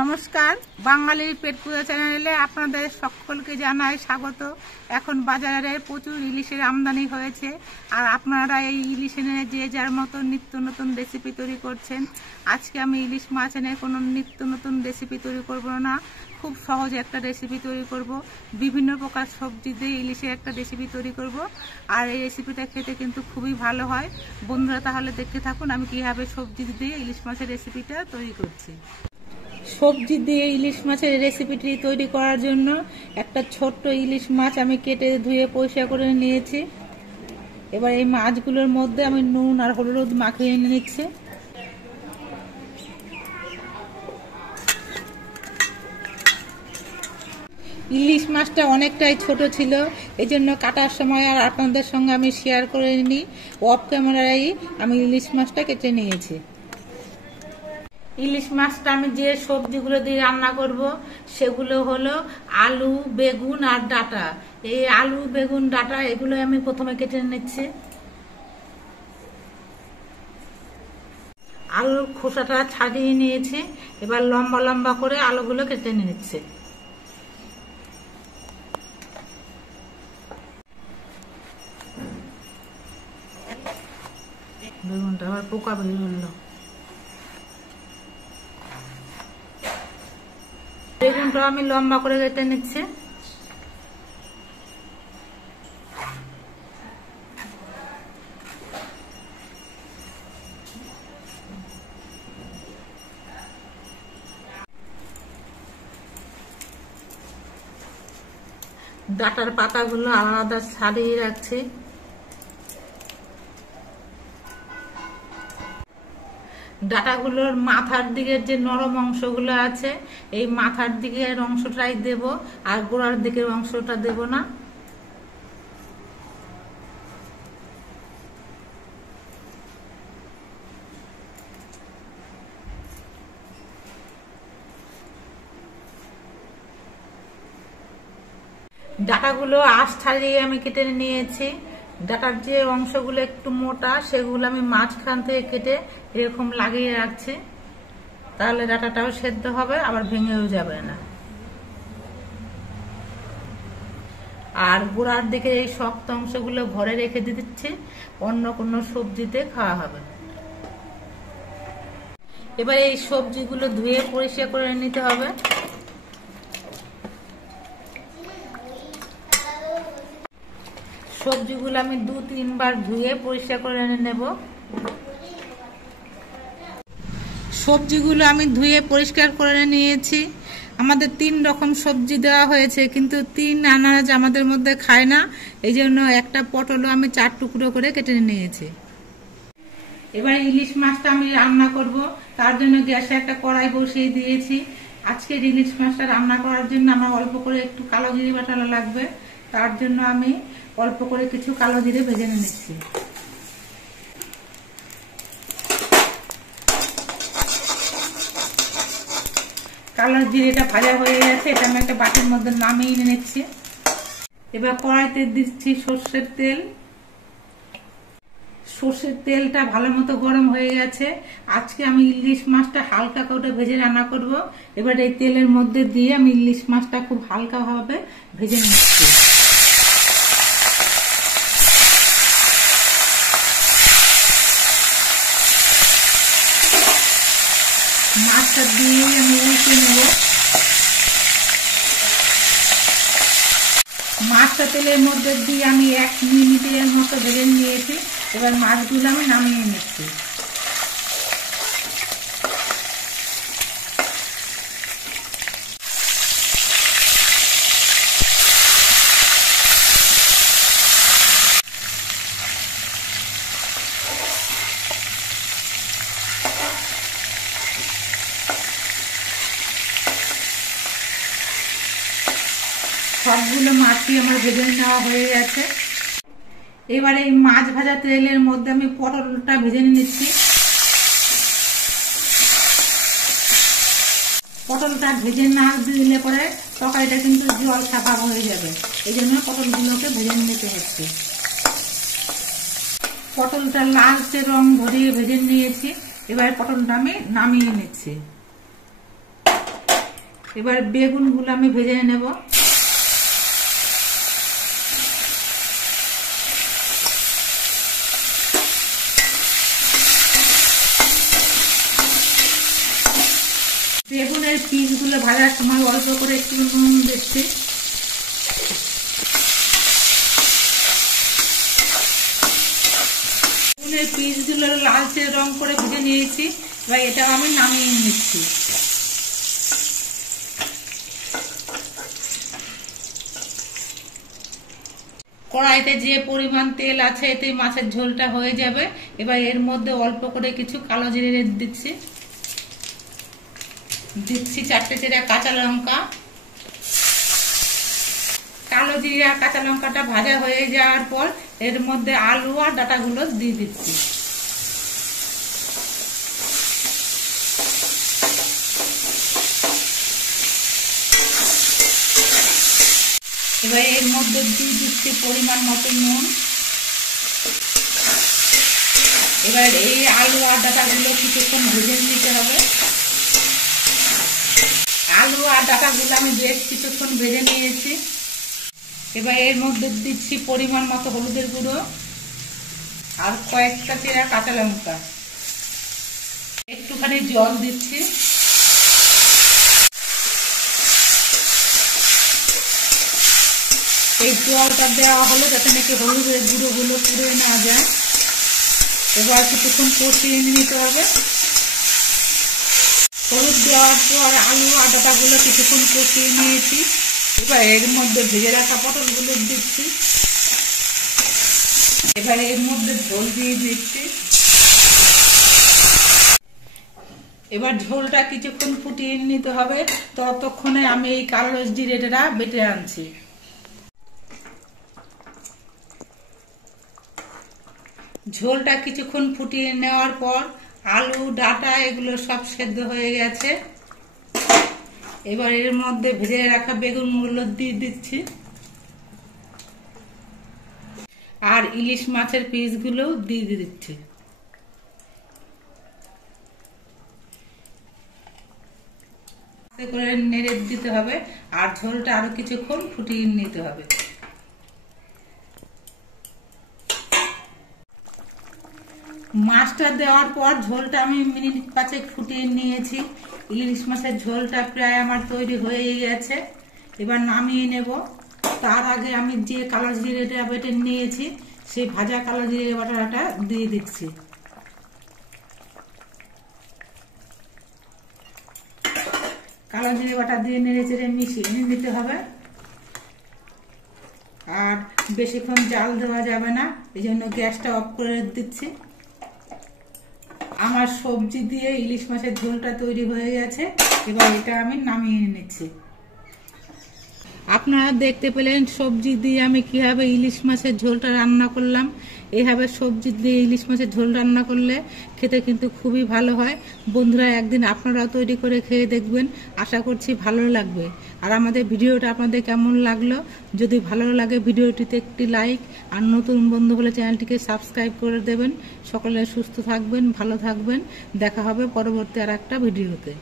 নমস্কার, বাঙালির পেট পূজা চ্যানেলে আপনাদের সকলকে জানাই স্বাগত। এখন বাজারে প্রচুর ইলিশের আমদানি হয়েছে, আর আপনারা এই ইলিশ এনে যে যার মতো নিত্য নতুন রেসিপি তৈরি করছেন। আজকে আমি ইলিশ মাছ এনে কোনো নিত্য নতুন রেসিপি তৈরি করব না, খুব সহজে একটা রেসিপি তৈরি করব। বিভিন্ন প্রকার সবজি দিয়ে ইলিশের একটা রেসিপি তৈরি করব, আর এই রেসিপিটা খেতে কিন্তু খুবই ভালো হয়। বন্ধুরা তাহলে দেখতে থাকুন আমি কীভাবে সবজি দিয়ে ইলিশ মাছের রেসিপিটা তৈরি করছি। সবজি দিয়ে ইলিশ মাছের রেসিপিটি তৈরি করার জন্য একটা ছোট্ট ইলিশ মাছ আমি কেটে ধুয়ে পরিষ্কার করে নিয়েছি। এবার এই মাছগুলোর মধ্যে আমি নুন আর হলুদ মাখিয়ে নিচ্ছি। ইলিশ মাছটা অনেকটাই ছোট ছিল, এই জন্য কাটার সময় আর আপনাদের সঙ্গে আমি শেয়ার করে নিই। অফ ক্যামেরায় আমি ইলিশ মাছটা কেটে নিয়েছি। ইলিশ মাছটা আমি যে সবজিগুলো দিয়ে রান্না করব সেগুলো হলো আলু, বেগুন আর ডাঁটা। এই আলু, বেগুন, ডাঁটা এগুলো আমি প্রথমে কেটে নিচ্ছি। আলুর খোসাটা ছাড়িয়ে নিয়েছি, এবার লম্বা লম্বা করে আলুগুলো কেটে নিচ্ছি। বেগুনটা আবার পোকা বেরোলো। বেগুনটা আমি লম্বা করে কেটে নিচ্ছি। ডাঁটার পাতাগুলো আলাদা ছাড়িয়ে রাখছি। ডাঁটাগুলোর মাথার দিকের যে নরম অংশগুলো আছে, এই মাথার দিকের অংশটাই দেব, আর গোড়ার দিকের অংশটা দেব না। ডাঁটাগুলো আঁশ ছাড়িয়ে আমি কেটে নিয়েছি। ডাঁটার যে অংশগুলো একটু মোটা সেগুলো আমি মাঝখান থেকে কেটে এরকম লাগিয়ে রাখছি, তাহলে ডাঁটাটাও সেদ্ধ হবে, আবার ভেঙেও যাবে না। আর গোড়ার দিকে এই শক্ত অংশগুলো ঘরে রেখে দিচ্ছি, অন্য কোনো সবজিতে খাওয়া হবে। এবার এই সবজিগুলো ধুয়ে পরিষ্কার করে নিতে হবে। সবজিগুলো আমি 2-3 বার ধুয়ে পরিষ্কার করে নেব। সবজিগুলো আমি ধুয়ে পরিষ্কার করে নিয়েছি। আমাদের 3 রকম সবজি দেওয়া হয়েছে, কিন্তু 3 আনাজ আমাদের মধ্যে খায় না, এই জন্য একটা পটলও আমি 4 টুকরো করে কেটে নিয়েছি। এবার ইলিশ মাছটা আমি রান্না করব, তার জন্য গ্যাসে একটা কড়াই বসিয়ে দিয়েছি। আজকের ইলিশ মাছটা রান্না করার জন্য আমার অল্প করে একটু কালো জিরে বাটা লাগবে, তার জন্য আমি অল্প করে কিছু কালো জিরে ভেজে নিচ্ছি। কালো জিরেটা ভাজা হয়ে গেছে, এটা আমি একটা বাটির মধ্যে নামিয়ে নিচ্ছি। এবার কড়াইতে দিচ্ছি সর্ষের তেল। সর্ষের তেলটা ভালো মতো গরম হয়ে গেছে। আজকে আমি ইলিশ মাছটা হালকা করে ভেজে রান্না করব। এবার এই তেলের মধ্যে দিয়ে আমি ইলিশ মাছটা খুব হালকা ভাবে ভেজে নিচ্ছি। মাছটা দিয়ে আমি উল্টে নেব। মাছটা তেলের মধ্যে দিয়ে আমি 1 মিনিটের মতো ভেজে নিয়েছি। এবার মাছগুলো আমি নামিয়ে নিচ্ছি। সবগুলো মাছই আমার ভেজে নেওয়া হয়ে গেছে। এবারে এই মাছ ভাজা তেলের মধ্যে আমি পটলটা ভেজে নিচ্ছি। পটলটা ভেজে না দিলে পরে তরকারিটা কিন্তু জল ছাপা হয়ে যাবে, এই জন্য পটলগুলোকে ভেজে নিতে হচ্ছে। পটলটা লালচে রং ধরিয়ে ভেজে নিয়েছি। এবার পটলটা আমি নামিয়ে নিচ্ছি। এবার বেগুনগুলো আমি ভেজে নেব। বেগুনের পিসগুলো ভাজার সময় অল্প করে একটু নুন দিচ্ছি। বেগুনের পিসগুলো লালচে রং করে ভেজে নিয়েছি, এবার এটা আমি নামিয়ে নিচ্ছি। কড়াইতে যে পরিমাণ তেল আছে এতে মাছের ঝোলটা হয়ে যাবে। এবার এর মধ্যে অল্প করে কিছু কালো জিরে দিচ্ছি, 4টে চেরা কাঁচা লঙ্কা। কালো জিরা কাঁচা লঙ্কাটা ভাজা হয়ে যাওয়ার পর এর মধ্যে আলু আর ডাঁটাগুলো দিয়ে দিচ্ছি। এবার এর মধ্যে দিয়ে দিচ্ছি পরিমাণ মতো নুন। এবার এই আলু আর ডাঁটাগুলো কিছুক্ষণ ভেজে নিতে হবে। আলু আর ডাঁটাগুলো আমি বেশ কিছুক্ষণ ভেজে নিয়েছি। এবার এর মধ্যে দিচ্ছি পরিমাণ মতো হলুদের গুঁড়ো আর কয়েকটা চেরা কাঁচা লঙ্কা। একটুখানি জল দিচ্ছি। এই জলটা দেওয়া হলো যাতে নাকি হলুদের গুঁড়োগুলো পুড়ে না যায়। এবার কিছুক্ষণ কষিয়ে নিতে হবে। হলুদ দেওয়ার পর আলু আর ডাঁটাগুলো কিছুক্ষণ কষিয়ে নিয়েছি। এবার এর মধ্যে ভেজে রাখা পটলগুলো দিচ্ছি। এবার এর মধ্যে ঝোল দিয়ে দিচ্ছি। এবার ঝোলটা কিছুক্ষণ ফুটিয়ে নিতে হবে, ততক্ষণে আমি এই কালো জিরেটা বেটে আনছি। ঝোলটা কিছুক্ষণ ফুটিয়ে নেওয়ার পর আলু ডাঁটা এগুলো সব সেদ্ধ হয়ে গেছে। এবার এর মধ্যে ভেজে রাখা বেগুনগুলো দিয়ে দিচ্ছি আর ইলিশ মাছের পিসগুলো দিয়ে দিচ্ছি। করে নেড়ে দিতে হবে আর ঝোলটা আরো কিছুক্ষণ ফুটিয়ে নিতে হবে। মাছটা দেওয়ার পর ঝোলটা আমি মিনিট 5 ফুটিয়ে নিয়েছি। ইলিশ মাছের ঝোলটা প্রায় আমার তৈরি হয়ে গেছে। এবার নামিয়ে নেব। তার আগে আমি যে কালো জিরেটা বেটে নিয়েছি সেই ভাজা কালো জিরে বাটাটা দিয়ে দিচ্ছি। কালো জিরে বাটা দিয়ে নেড়ে চেড়ে মিশিয়ে নিতে হবে। আর বেশিক্ষণ জাল দেওয়া যাবে না, এই জন্য গ্যাসটা অফ করে দিচ্ছি। আমার সবজি দিয়ে ইলিশ মাছের ঝোলটা তৈরি হয়ে গেছে। এবার এটা আমি নামিয়ে নিচ্ছি। আপনারা দেখতে পেলেন সবজি দিয়ে আমি কিভাবে ইলিশ মাছের ঝোলটা রান্না করলাম। এইভাবে সবজি দিয়ে ইলিশ মাছের ঝোল রান্না করলে খেতে কিন্তু খুবই ভালো হয়। বন্ধুরা একদিন আপনারাও তৈরি করে খেয়ে দেখবেন, আশা করছি ভালো লাগবে। আর আমাদের ভিডিওটা আপনাদের কেমন লাগলো, যদি ভালো লাগে ভিডিওটিতে একটি লাইক আর নতুন বন্ধু হলে চ্যানেলটিকে সাবস্ক্রাইব করে দেবেন। সকলে সুস্থ থাকবেন, ভালো থাকবেন। দেখা হবে পরবর্তী আর একটা ভিডিওতে।